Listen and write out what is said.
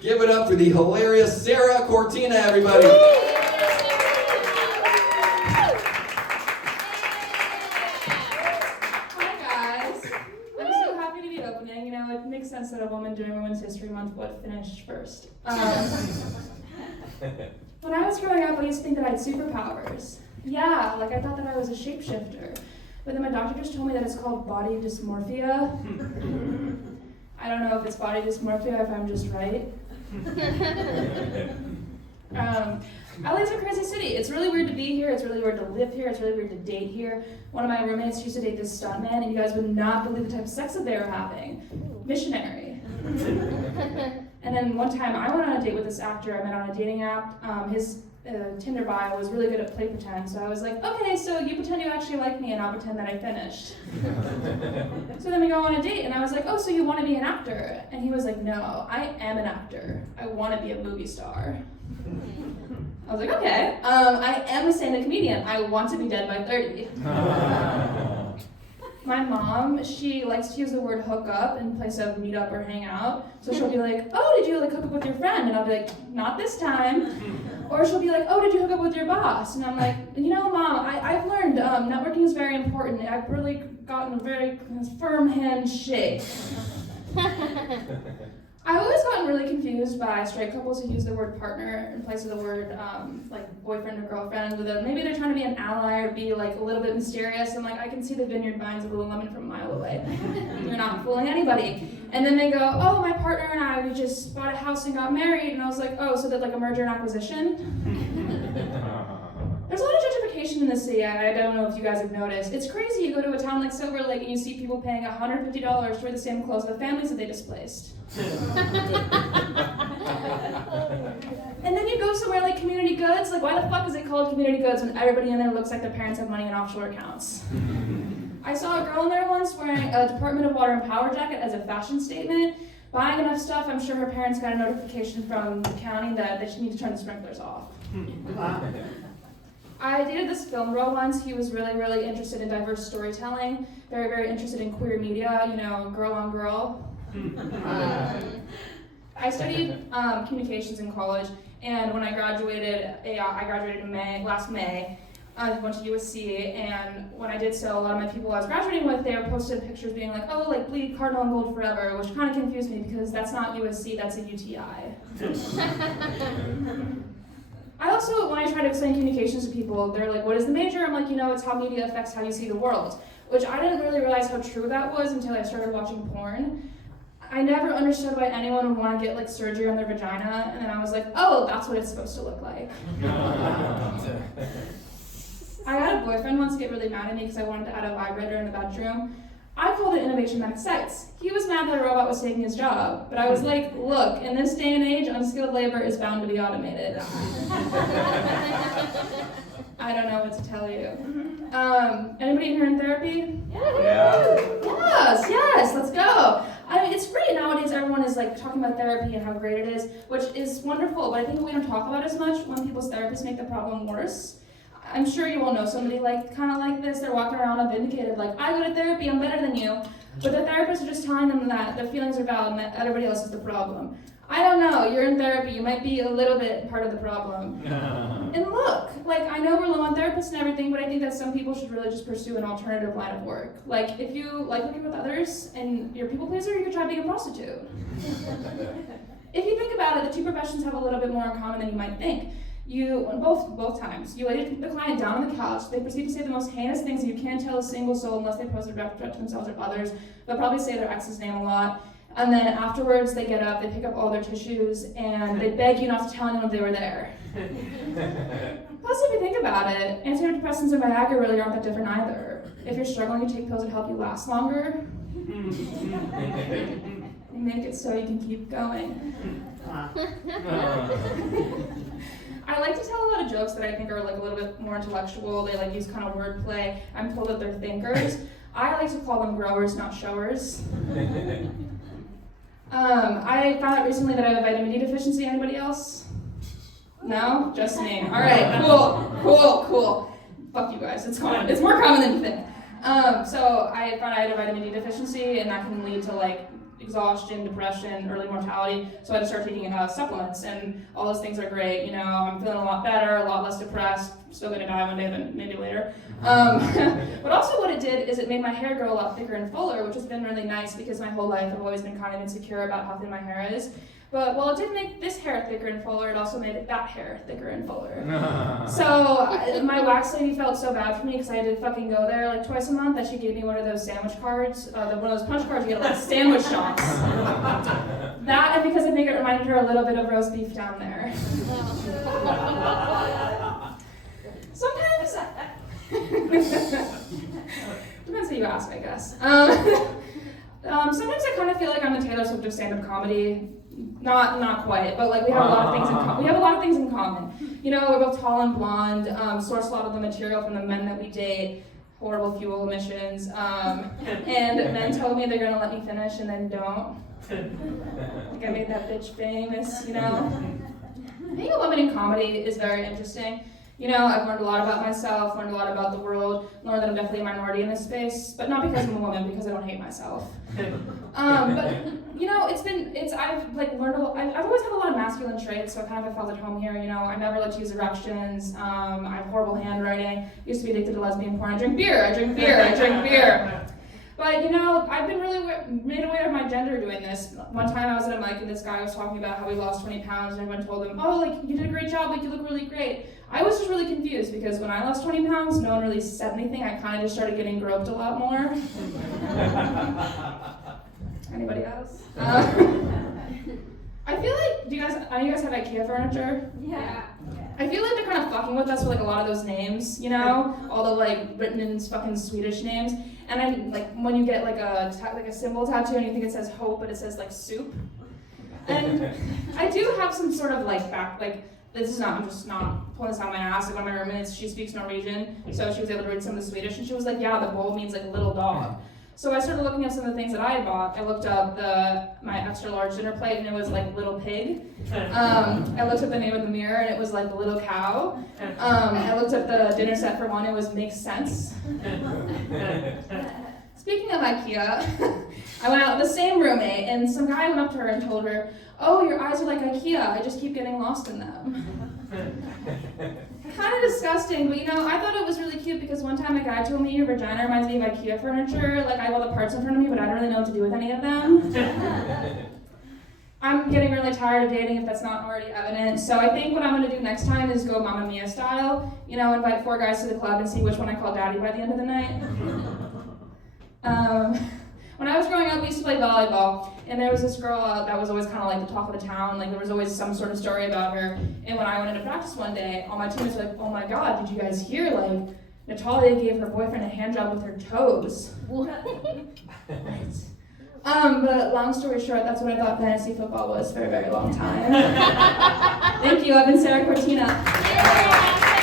Give it up for the hilarious Sarah Cortina, everybody. Hi guys. I'm so happy to be opening. You know, it makes sense that a woman during Women's History Month would finish first. When I was growing up, I used to think that I had superpowers. Yeah, like I thought that I was a shapeshifter. But then my doctor just told me that it's called body dysmorphia. I don't know if it's body dysmorphia, if I'm just right. LA's a crazy city. It's really weird to be here. It's really weird to live here. It's really weird to date here. One of my roommates used to date this stuntman, and you guys would not believe the type of sex that they were having. Missionary. And then one time I went on a date with this actor I met on a dating app. His Tinder bio was really good at play pretend, so I was like, okay, so you pretend you actually like me and I'll pretend that I finished. So then we go on a date and I was like, oh, so you want to be an actor? And he was like, no, I am an actor. I want to be a movie star. I was like, okay, I am a stand-up comedian. I want to be dead by 30. My mom, she likes to use the word hook up in place of meet up or hang out. So she'll be like, oh, did you like hook up with your friend? And I'll be like, not this time. Or she'll be like, oh, did you hook up with your boss? And I'm like, you know, Mom, I've learned networking is very important. I've really gotten a very firm handshake. I've always gotten really confused by straight couples who use the word partner in place of the word like boyfriend or girlfriend. Maybe they're trying to be an ally or be like a little bit mysterious. I'm like, I can see the vineyard vines of Lululemon from a mile away. You're not fooling anybody. And then they go, oh, my partner and I, we just bought a house and got married. And I was like, oh, so that's like a merger and acquisition? There's a lot of gentrification in the city. I don't know if you guys have noticed. It's crazy. You go to a town like Silver Lake and you see people paying $150 for the same clothes as the families that they displaced. And then you go somewhere like Community Goods. Like, why the fuck is it called Community Goods when everybody in there looks like their parents have money in offshore accounts? I saw a girl in there once wearing a Department of Water and Power jacket as a fashion statement. Buying enough stuff, I'm sure her parents got a notification from the county that they should need to turn the sprinklers off. I dated this film bro once. He was really, really interested in diverse storytelling, very, very interested in queer media, you know, girl on girl. I studied communications in college, and when I graduated, I graduated in last May. I went to USC, and when I did so, a lot of my people I was graduating with, they were posting pictures being like, oh, like bleed cardinal and gold forever, which kind of confused me because that's not USC, that's a UTI. I also, when I try to explain communications to people, they're like, what is the major? I'm like, you know, it's how media affects how you see the world, which I didn't really realize how true that was until I started watching porn. I never understood why anyone would want to get like surgery on their vagina, and then I was like, oh, that's what it's supposed to look like. I had a boyfriend once get really mad at me because I wanted to add a vibrator in the bedroom. I called it innovation that excites. He was mad that a robot was taking his job, but I was like, look, in this day and age, unskilled labor is bound to be automated. I don't know what to tell you. Anybody in here in therapy? Yeah. Yes, let's go. I mean, it's great nowadays, everyone is like talking about therapy and how great it is, which is wonderful, but I think we don't talk about it as much when people's therapists make the problem worse. I'm sure you all know somebody like kind of like this. They're walking around unvindicated, like, I go to therapy, I'm better than you. But the therapists are just telling them that their feelings are valid and that everybody else is the problem. I don't know, you're in therapy, you might be a little bit part of the problem. And look, like, I know we're low on therapists and everything, but I think that some people should really just pursue an alternative line of work. Like, if you like working with others and you're a people pleaser, you could try being a prostitute. If you think about it, the two professions have a little bit more in common than you might think. Both times, you lay the client down on the couch, they proceed to say the most heinous things that you can't tell a single soul unless they pose a threat to themselves or others. They'll probably say their ex's name a lot. And then afterwards, they get up, they pick up all their tissues, and they beg you not to tell anyone they were there. Plus, if you think about it, antidepressants and Viagra really aren't that different either. If you're struggling, you take pills that help you last longer. You make it so you can keep going. I like to tell a lot of jokes that I think are like a little bit more intellectual. They like use kind of wordplay. I'm told that they're thinkers. I like to call them growers, not showers. I found out recently that I have a vitamin D deficiency. Anybody else? No? Just me. All right, cool. Fuck you guys, it's common. It's more common than you think. So I found I had a vitamin D deficiency, and that can lead to like exhaustion, depression, early mortality. So I had to start taking supplements, and all those things are great. You know, I'm feeling a lot better, a lot less depressed. Still gonna die one day, but maybe later. But also what it did is it made my hair grow a lot thicker and fuller, which has been really nice because my whole life I've always been kind of insecure about how thin my hair is. But while it did make this hair thicker and fuller, it also made that hair thicker and fuller. So my wax lady felt so bad for me because I had to fucking go there like twice a month that she gave me one of those sandwich cards, one of those punch cards you get like sandwich shops. That and because I think it reminded her a little bit of roast beef down there. Sometimes, depends who you ask, I guess. Sometimes I kind of feel like I'm the Taylor Swift of stand-up comedy. Not quite, but like we have a lot of things in common. We have a lot of things in common. You know, we're both tall and blonde. Source a lot of the material from the men that we date. Horrible fuel emissions. And men told me they're gonna let me finish and then don't. Like I made that bitch famous, you know. Being a woman in comedy is very interesting. You know, I've learned a lot about myself, learned a lot about the world, learned that I'm definitely a minority in this space, but not because I'm a woman, because I don't hate myself. But you know, I've like learned I've always had a lot of masculine traits, so I kind of have felt at home here. You know, I never like to use erections. I have horrible handwriting. Used to be addicted to lesbian porn. I drink beer. But you know, I've been really made aware of my gender doing this. One time I was at a mic and this guy was talking about how he lost 20 pounds and everyone told him, oh, like you did a great job, like you look really great. I was just really confused because when I lost 20 pounds, no one really said anything. I kind of just started getting groped a lot more. Anybody else? I feel like, do you guys have IKEA furniture? Yeah. I feel like they're kind of fucking with us with like a lot of those names, you know? All the like written in fucking Swedish names. And I like when you get like a symbol tattoo and you think it says hope, but it says like soup. And I do have some sort of like I'm just not pulling this out of my ass. Like one of my roommates, she speaks Norwegian, so she was able to read some of the Swedish, and she was like, yeah, the bowl means like little dog. So I started looking up some of the things that I had bought. I looked up my extra large dinner plate, and it was like little pig. I looked up the name of the mirror, and it was like little cow. I looked up the dinner set for one, it was makes sense. Speaking of IKEA, I went out with the same roommate, and some guy went up to her and told her, oh, your eyes are like IKEA, I just keep getting lost in them. Kind of disgusting, but you know, I thought it was really cute because one time a guy told me your vagina reminds me of IKEA furniture, like I have all the parts in front of me, but I don't really know what to do with any of them. I'm getting really tired of dating if that's not already evident, so I think what I'm going to do next time is go Mamma Mia style, you know, invite 4 guys to the club and see which one I call daddy by the end of the night. When I was growing up, we used to play volleyball, and there was this girl that was always kind of like the talk of the town, like there was always some sort of story about her, and when I went into practice one day, all my teammates were like, oh my god, did you guys hear, like, Natalia gave her boyfriend a hand job with her toes. What? But long story short, that's what I thought fantasy football was for a very long time. Thank you, I've been Sarah Cortina. Yeah.